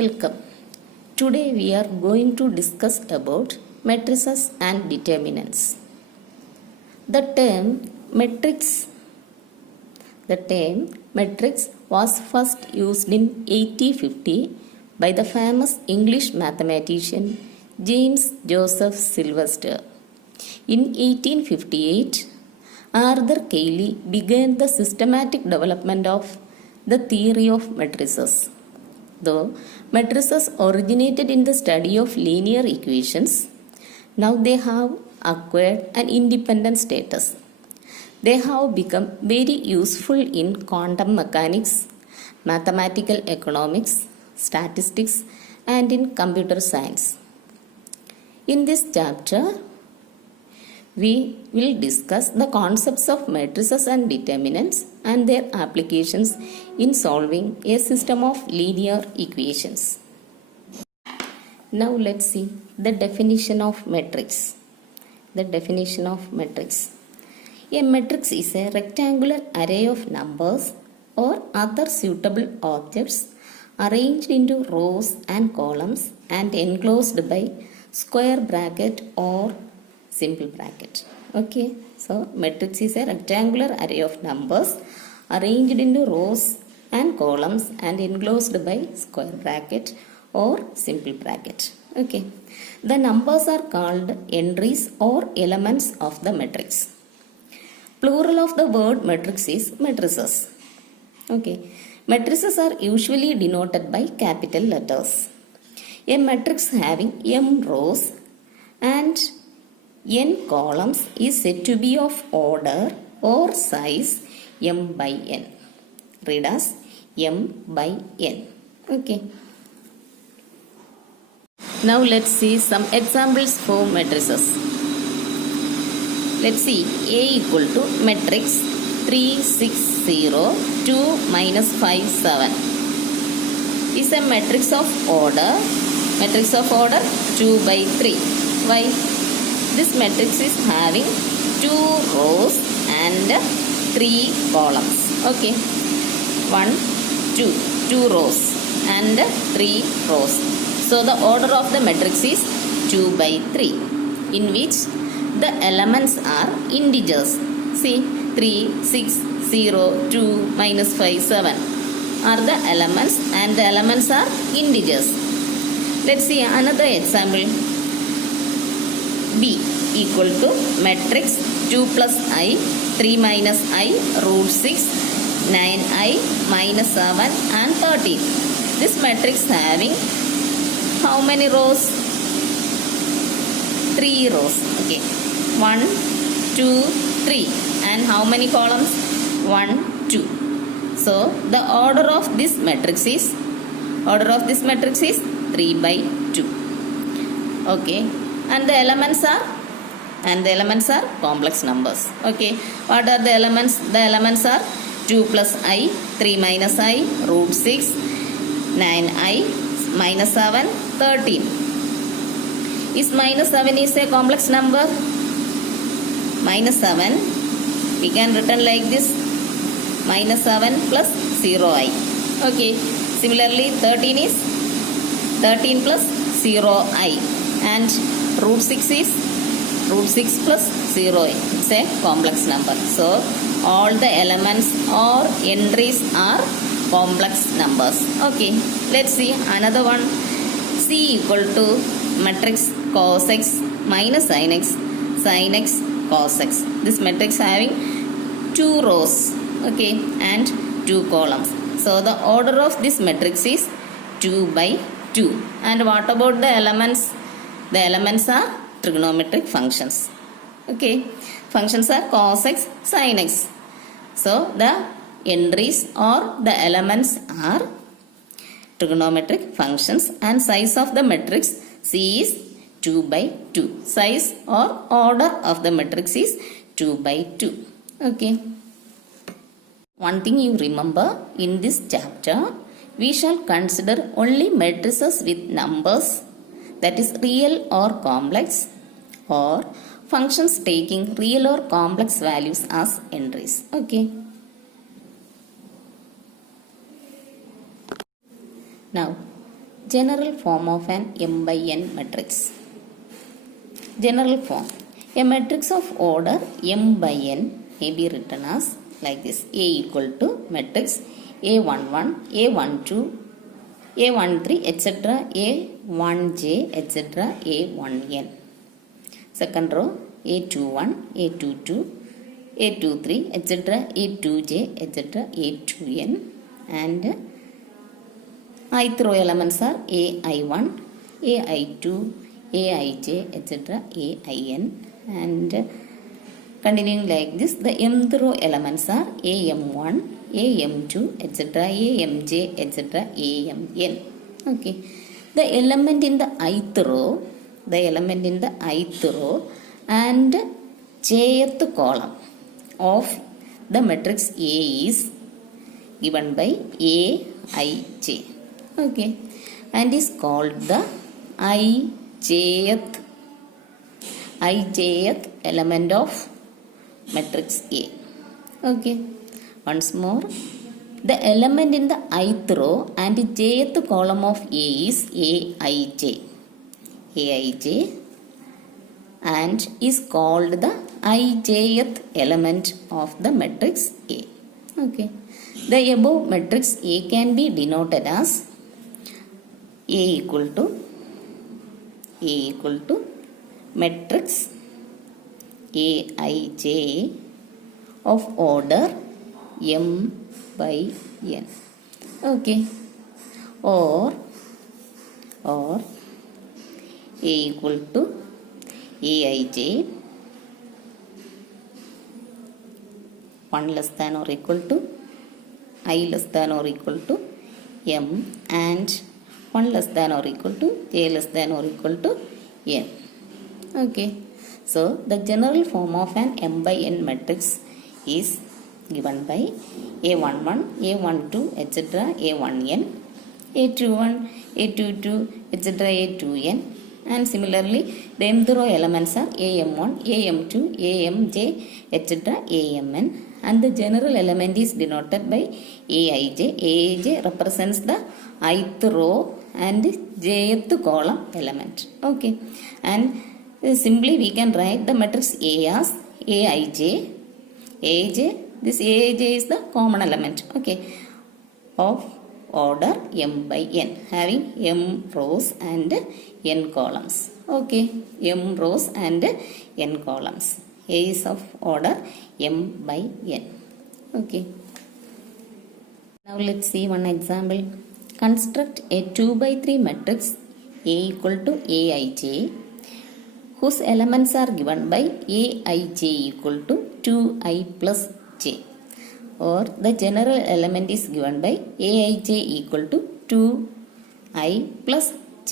Welcome. Today we are going to discuss about matrices and determinants. The term matrix was first used in 1850 by the famous English mathematician James Joseph Sylvester. In 1858, Arthur Cayley began the systematic development of the theory of matrices. Though matrices originated in the study of linear equations, now they have acquired an independent status. They have become very useful in quantum mechanics, mathematical economics, statistics, and in computer science. In this chapter, we will discuss the concepts of matrices and determinants and their applications in solving a system of linear equations. Now let's see the definition of matrix. The definition of matrix. A matrix is a rectangular array of numbers or other suitable objects arranged into rows and columns and enclosed by square bracket or simple bracket. Okay, so matrix is a rectangular array of numbers arranged into rows and columns and enclosed by square bracket or simple bracket. Okay, the numbers are called entries or elements of the matrix. Plural of the word matrix is matrices. Okay, matrices are usually denoted by capital letters. A matrix having m rows and n columns is said to be of order or size m by n. Read as m by n. Okay. Now let's see some examples for matrices. Let's see A equal to matrix 3, 6, 0, 2, minus 5, 7 is a matrix of order 2 by 3. Why? This matrix is having 2 rows and 3 columns. Okay. 1, 2 rows and 3 rows. So the order of the matrix is 2 by 3, in which the elements are integers. See, 3, 6, 0, 2, minus 5, 7 are the elements, and the elements are integers. Let's see another example. B equal to matrix 2 plus I, 3 minus I, root 6, 9I, minus 7 and 13. This matrix having how many rows? 3 rows. Okay. 1, 2, 3. And how many columns? 1, 2. So the order of this matrix is 3 by 2. Okay. And the elements are complex numbers. Okay. What are the elements? The elements are 2 plus I, 3 minus I, root 6, 9I, minus 7, 13. Is minus 7 is a complex number? Minus 7, we can written like this, minus 7 plus 0I. Okay. Similarly, 13 is 13 plus 0I. And root 6 is root 6 plus 0I. It's a complex number. So, all the elements or entries are complex numbers. Okay, let's see another one. C equal to matrix cos x minus sin x, cos x. This matrix having 2 rows, okay, and 2 columns. So the order of this matrix is 2 by 2. And what about the elements? The elements are trigonometric functions. Okay, functions are cos x, sin x. So the entries or the elements are trigonometric functions, and size of the matrix C is 2 by 2. Size or order of the matrix is 2 by 2. Okay. One thing you remember, in this chapter we shall consider only matrices with numbers, that is real or complex, or functions taking real or complex values as entries. Okay. Now General form of an m by n matrix. General form. A matrix of order m by n may be written as like this. A equal to matrix A11, A12, A13, etc. A1j, etc. A1n. Second row A21, A22, A23, etc. A2j, etc. A2n. And ith row elements are AI1, AI2, Aij, etc. Ain. And continuing like this, the mth row elements are Am1, Am2, etc. Amj, etc. Amn. Okay. The element in the ith row, and jth column of the matrix A is given by Aij. Okay, and is called the ijth element of matrix A. Okay, once more, the element in the ith row and jth column of A is Aij, and is called the ijth element of the matrix A. Okay, the above matrix A can be denoted as A equal to matrix Aij of order m by n. Okay, or A equal to Aij 1 less than or equal to I less than or equal to m, and 1 less than or equal to j less than or equal to n. Okay, so the general form of an m by n matrix is given by A11, A12, etc. A1n, A21, A22, etc. A2n. And similarly, the mth row elements are Am1, Am2, Amj, etc. Amn. And the general element is denoted by Aij. Aij represents the ith row and jth column element. Okay, and simply we can write the matrix A as Aij. Aij, this Aij is the common element. Okay, of order m by n, having m rows and n columns. Okay, m rows and n columns. A is of order m by n. Okay, now let's see one example. Construct a 2 by 3 matrix A equal to Aij, whose elements are given by Aij equal to 2i plus j, or the general element is given by Aij equal to 2i plus j.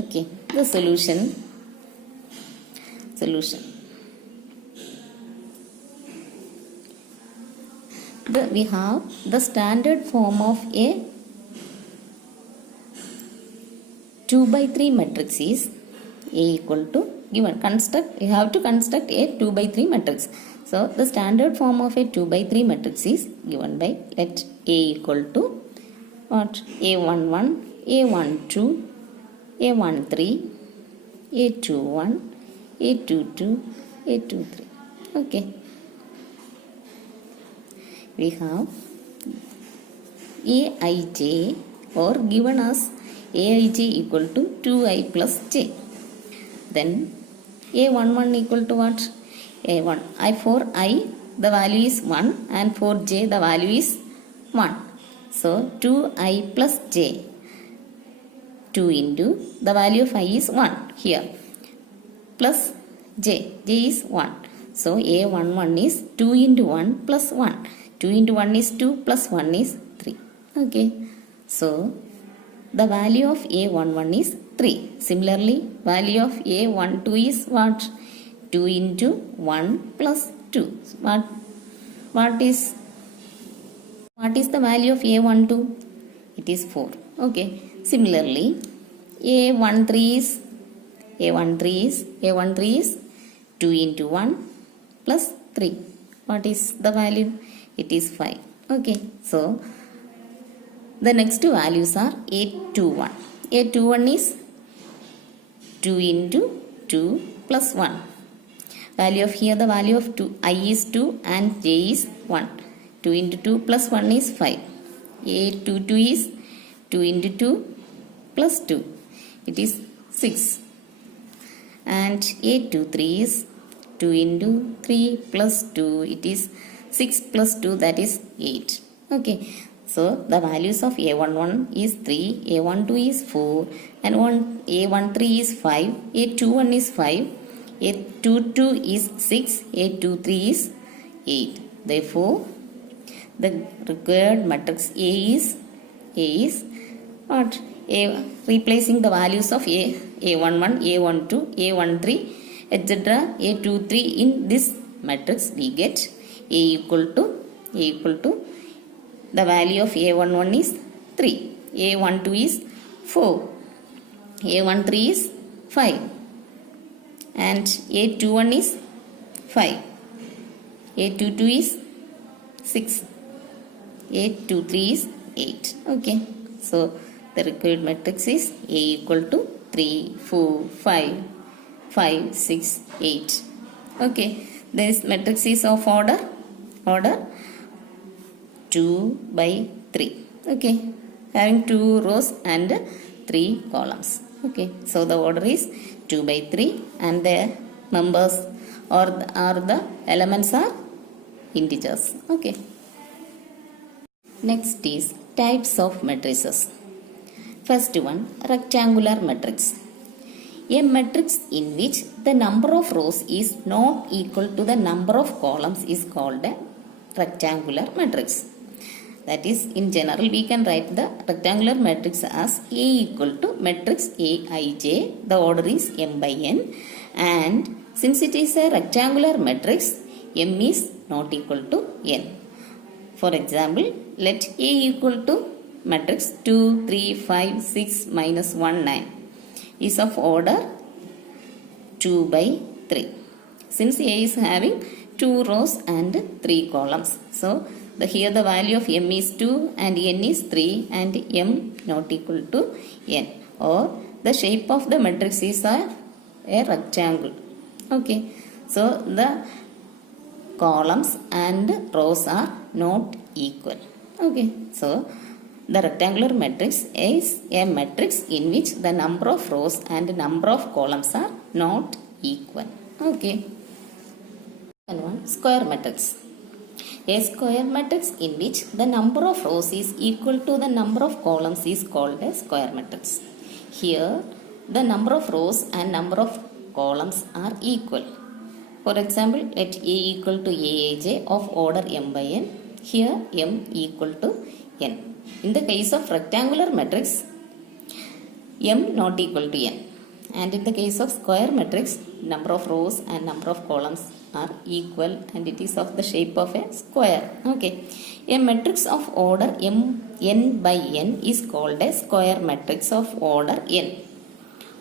Okay, the solution. We have the standard form of a 2 by 3 matrix is A equal to given. We have to construct a 2 by 3 matrix. So the standard form of a 2 by 3 matrix is given by, let A equal to what? A11, A12, A13, A21, A22, A23. Okay, we have Aij, or given as Aij equal to 2i plus j. Then A11 equal to what? A1. For I the value is 1, and for j the value is 1. So 2i plus j, 2 into the value of I is 1 here, plus j is 1. So A11 is 2 into 1 plus 1. 2 into 1 is 2 plus 1 is 3. Okay, so the value of A11 is 3. Similarly, value of A12 is what? 2 into 1 plus 2. What is the value of A12? It is 4. Okay. Similarly, A13 is 2 into 1 plus 3. What is the value? It is 5. Okay. So The next values are A21. A21 is 2 into 2 plus 1. Value of here, the value of 2, I is 2 and j is 1. 2 into 2 plus 1 is 5. A22 is 2 into 2 plus 2. It is 6. And A23 is 2 into 3 plus 2. It is 6 plus 2, that is 8. Okay. So the values of A11 is 3, A12 is 4, and A13 is 5, A21 is 5, A22 is 6, A23 is 8. Therefore, the required matrix A is what? Replacing the values of A11, A12, A13, etc., A23 in this matrix, we get A equal to the value of A11 is 3, A12 is 4, A13 is 5, and A21 is 5, A22 is 6, A23 is 8. Okay, so the required matrix is A equal to 3, 4, 5, 5, 6, 8. Okay, this matrix is of order 2 by 3. Okay, having 2 rows and 3 columns. Okay, so the order is 2 by 3 and the numbers or the elements are integers. Okay, next is types of matrices. First one, rectangular matrix. A matrix in which the number of rows is not equal to the number of columns is called a rectangular matrix. That is, in general, we can write the rectangular matrix as A equal to matrix Aij. The order is m by n. And since it is a rectangular matrix, m is not equal to n. For example, let A equal to matrix 2, 3, 5, 6, minus 1, 9 is of order 2 by 3. Since A is having 2 rows and 3 columns. So, here the value of m is 2 and n is 3 and m not equal to n. Or the shape of the matrix is a rectangle. Okay. So, the columns and rows are not equal. Okay. So, the rectangular matrix is a matrix in which the number of rows and number of columns are not equal. Okay. And one, square matrix. A square matrix in which the number of rows is equal to the number of columns is called a square matrix. Here, the number of rows and number of columns are equal. For example, let A equal to Aij of order m by n. Here, m equal to n. In the case of rectangular matrix, m not equal to n. And in the case of square matrix, number of rows and number of columns are equal and it is of the shape of a square. Okay. A matrix of order n by n is called a square matrix of order n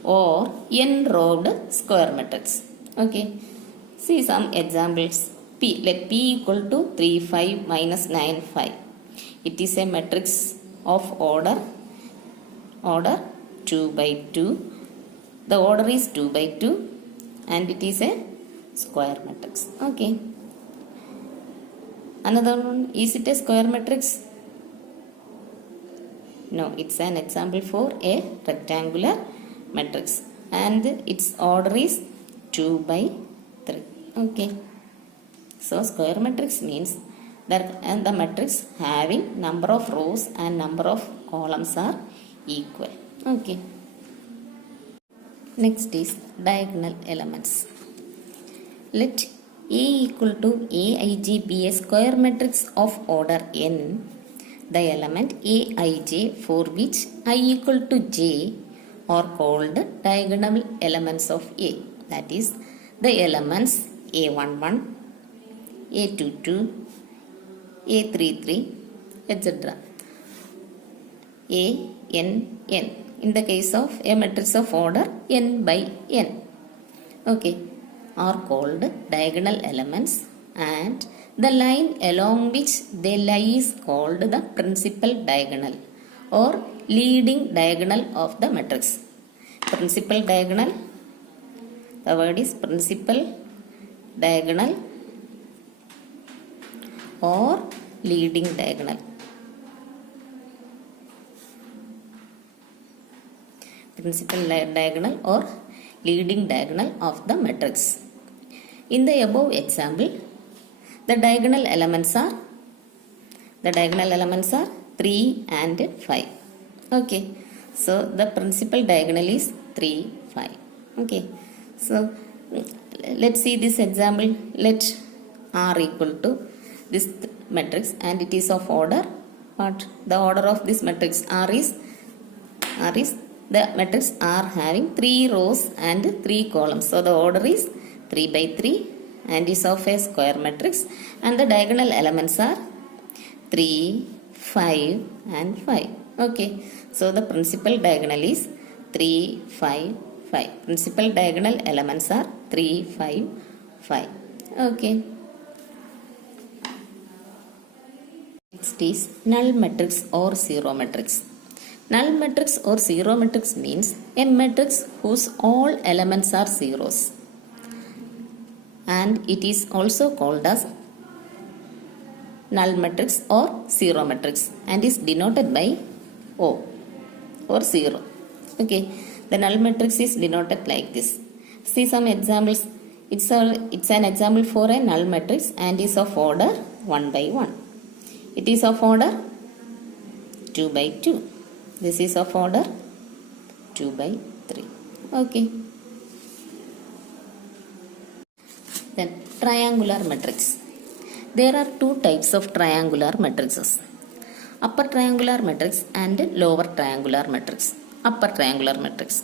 or n-rowed square matrix. Okay. See some examples. P. Let P equal to 3, 5, minus 9, 5. It is a matrix of order 2 by 2. The order is 2 by 2 and it is a square matrix. Okay. Another one, is it a square matrix? No, it's an example for a rectangular matrix and its order is 2 by 3. Okay. So, square matrix means that the matrix having number of rows and number of columns are equal. Okay. Next is diagonal elements. Let A equal to Aij be a square matrix of order n. The element Aij for which I equal to j are called diagonal elements of A. That is, the elements A11, A22, A33, etc. A, n, n. In the case of a matrix of order n by n. Okay. Are called diagonal elements and the line along which they lie is called the principal diagonal or leading diagonal of the matrix. Principal diagonal, the word is principal diagonal or leading diagonal. Principal diagonal or leading diagonal of the matrix. In the above example, the diagonal elements are 3 and 5. Okay, so the principal diagonal is 3, 5. Okay, so let's see this example. Let R equal to this matrix and it is of order. What the order of this matrix R is the matrix R having 3 rows and 3 columns. So the order is 3 by 3 and is of a square matrix, and the diagonal elements are 3, 5 and 5. Okay, so the principal diagonal is 3, 5, 5. Principal diagonal elements are 3, 5, 5. Okay. Next is null matrix or zero matrix. Null matrix or zero matrix means a matrix whose all elements are zeros, and it is also called as null matrix or zero matrix and is denoted by O or 0. Okay, the null matrix is denoted like this. See some examples. It's an example for a null matrix and is of order 1 by 1. It is of order 2 by 2. This is of order 2 by 3. Okay. Then triangular matrix. There are two types of triangular matrices: upper triangular matrix and lower triangular matrix. Upper triangular matrix.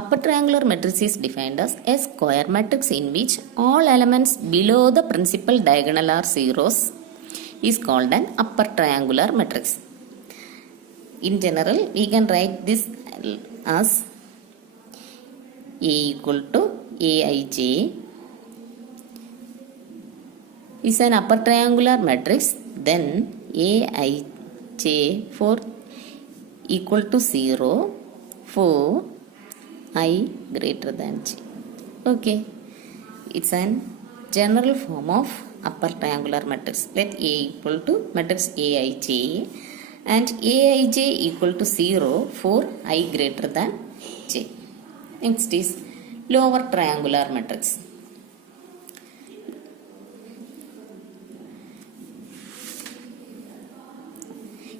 Upper triangular matrix is defined as a square matrix in which all elements below the principal diagonal are zeros is called an upper triangular matrix. In general, we can write this as A equal to Aij is an upper triangular matrix, then Aij for equal to 0 for I greater than j. Okay, it's an general form of upper triangular matrix. Let A equal to matrix Aij and Aij equal to 0 for I greater than j. Next is lower triangular matrix.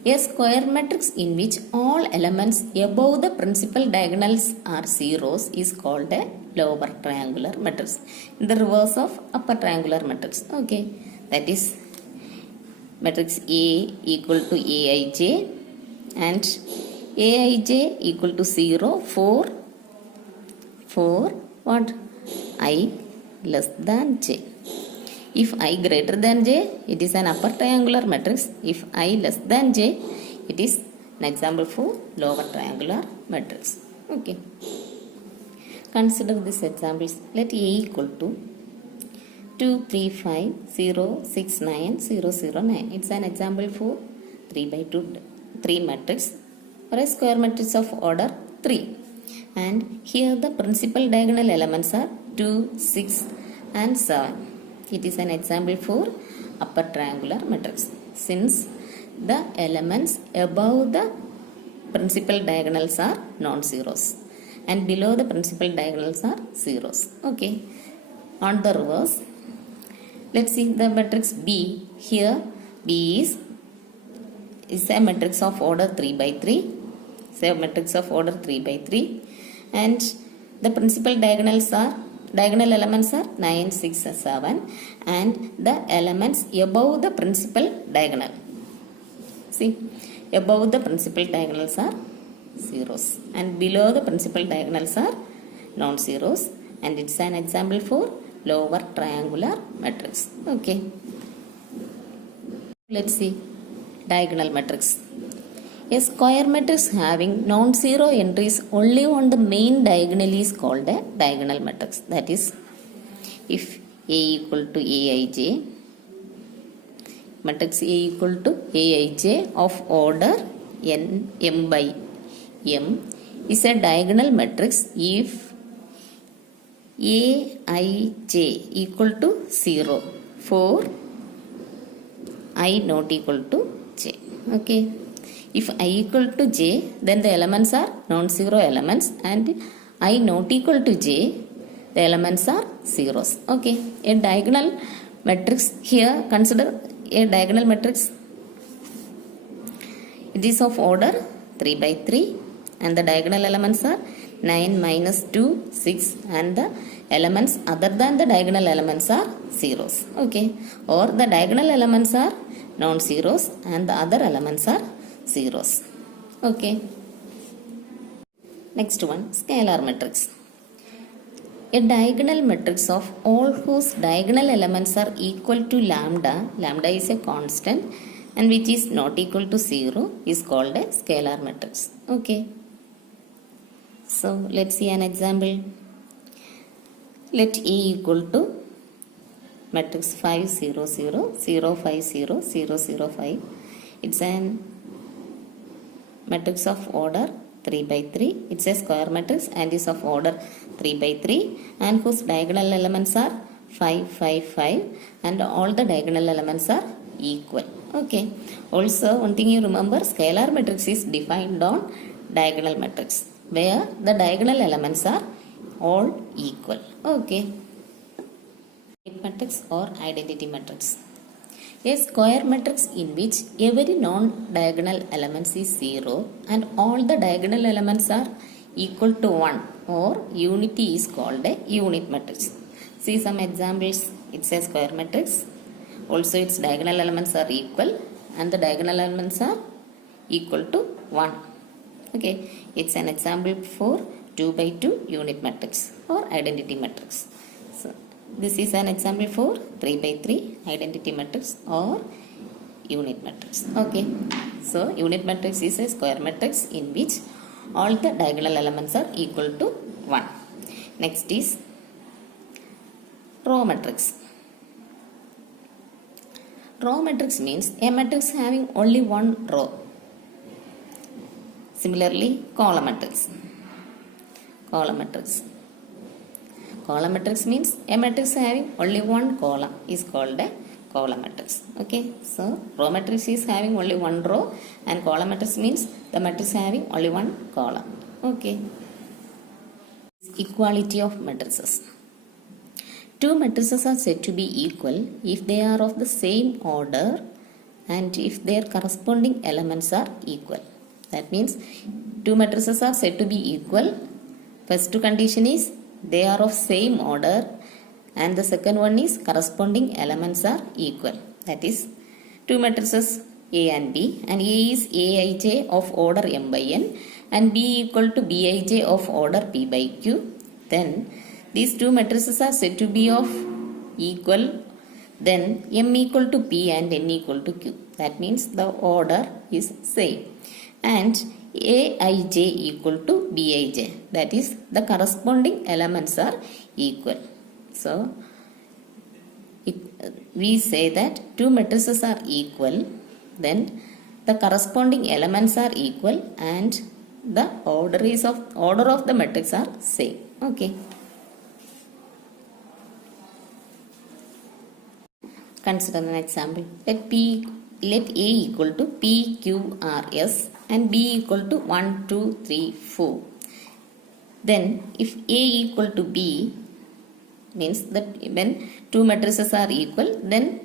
A square matrix in which all elements above the principal diagonals are zeros is called a lower triangular matrix. In the reverse of upper triangular matrix. Okay, that is matrix A equal to Aij and Aij equal to 0 for what? I less than j. If I greater than j, it is an upper triangular matrix. If I less than j, it is an example for lower triangular matrix. Okay. Consider these examples. Let A equal to 2, 3, 5, 0, 6, 9, 0, 0, 9. It's an example for 3 by 2, 3 matrix or a square matrix of order 3. And here the principal diagonal elements are 2, 6 and 7. It is an example for upper triangular matrix since the elements above the principal diagonals are non-zeros and below the principal diagonals are zeros. Okay. On the reverse, let's see the matrix B. Here B is a matrix of order 3 by 3. It's a matrix of order 3 by 3 and the principal diagonal elements are 9, 6, 7 and the elements above the principal diagonal. See, above the principal diagonals are zeros and below the principal diagonals are non-zeros, and it's an example for lower triangular matrix. Okay. Let's see diagonal matrix. A square matrix having non-zero entries only on the main diagonal is called a diagonal matrix. That is, if A equal to Aij, matrix A equal to Aij of order n m by m is a diagonal matrix if aij equal to 0 for I not equal to j. Okay. If I equal to j, then the elements are non-zero elements, and I not equal to j, the elements are zeros. Okay. A diagonal matrix here, consider a diagonal matrix. It is of order 3 by 3, and the diagonal elements are 9, minus 2, 6, and the elements other than the diagonal elements are zeros. Okay. Or the diagonal elements are non-zeros and the other elements are zeros. Okay. Next one, scalar matrix. A diagonal matrix of all whose diagonal elements are equal to lambda, lambda is a constant, and which is not equal to 0 is called a scalar matrix. Okay. So let's see an example. Let A equal to matrix 5 0 0 0 5 0 0 0 5. It's an matrix of order 3 by 3. It's a square matrix and is of order 3 by 3, and whose diagonal elements are 5 5 5, and all the diagonal elements are equal. Okay. Also, one thing you remember, scalar matrix is defined on diagonal matrix where the diagonal elements are all equal. Okay. Matrix or identity matrix. A square matrix in which every non-diagonal elements is 0 and all the diagonal elements are equal to 1 or unity is called a unit matrix. See some examples. It's a square matrix. Also its diagonal elements are equal and the diagonal elements are equal to 1. Okay. It's an example for 2 by 2 unit matrix or identity matrix. So this is an example for 3 by 3 identity matrix or unit matrix. Okay. So unit matrix is a square matrix in which all the diagonal elements are equal to 1. Next is row matrix. Row matrix means a matrix having only one row. Similarly, column matrix. Column matrix. Column matrix means a matrix having only one column is called a column matrix. Okay. So row matrix is having only one row, and column matrix means the matrix having only one column. Okay. Equality of matrices. Two matrices are said to be equal if they are of the same order and if their corresponding elements are equal. That means two matrices are said to be equal. First condition is they are of same order, and the second one is corresponding elements are equal. That is two matrices A and B, and A is Aij of order m by n and B equal to Bij of order p by q. Then these two matrices are said to be of equal, then m equal to p and n equal to q. That means the order is same, and Aij equal to Bij, that is the corresponding elements are equal. So we say that two matrices are equal, then the corresponding elements are equal and the order of the matrix are same. Okay. Consider an example. Let A equal to P, Q, R, S and B equal to 1, 2, 3, 4. Then if A equal to B means that when two matrices are equal, then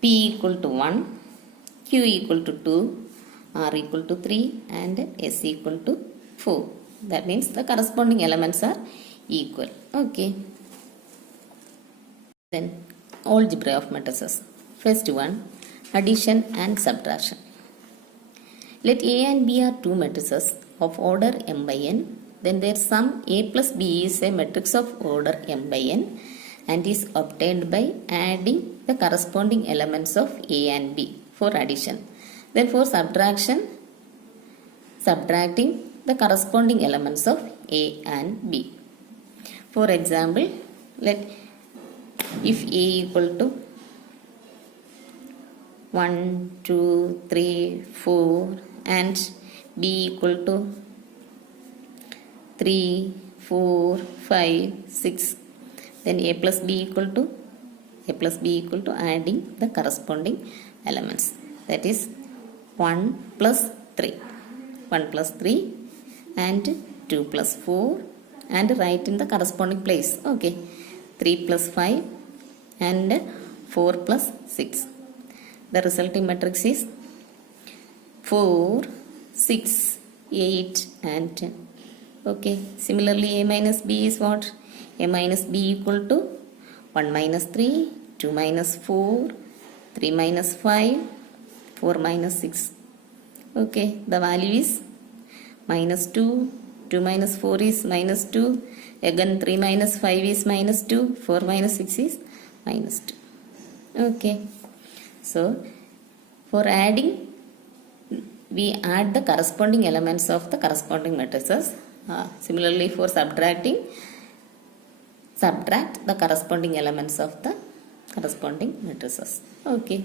P equal to 1, Q equal to 2, R equal to 3 and S equal to 4. That means the corresponding elements are equal. Okay. Then algebra of matrices. First one, addition and subtraction. Let A and B are two matrices of order m by n. Then their sum A plus B is a matrix of order m by n and is obtained by adding the corresponding elements of A and B for addition. Then for subtraction, subtracting the corresponding elements of A and B. For example, if A equal to 1, 2, 3, 4 and b equal to 3, 4, 5, 6. Then a plus b equal to adding the corresponding elements. That is 1 plus 3. 1 plus 3 and 2 plus 4 and write in the corresponding place. Okay. 3 plus 5 and 4 plus 6. The resulting matrix is 4, 6, 8 and 10. Okay. Similarly, a minus b is what? A minus b equal to 1 minus 3, 2 minus 4, 3 minus 5, 4 minus 6. Okay. The value is minus 2, 2 minus 4 is minus 2, again 3 minus 5 is minus 2, 4 minus 6 is minus 2. Okay. So, for adding, we add the corresponding elements of the corresponding matrices. Similarly, for subtracting, subtract the corresponding elements of the corresponding matrices. Okay.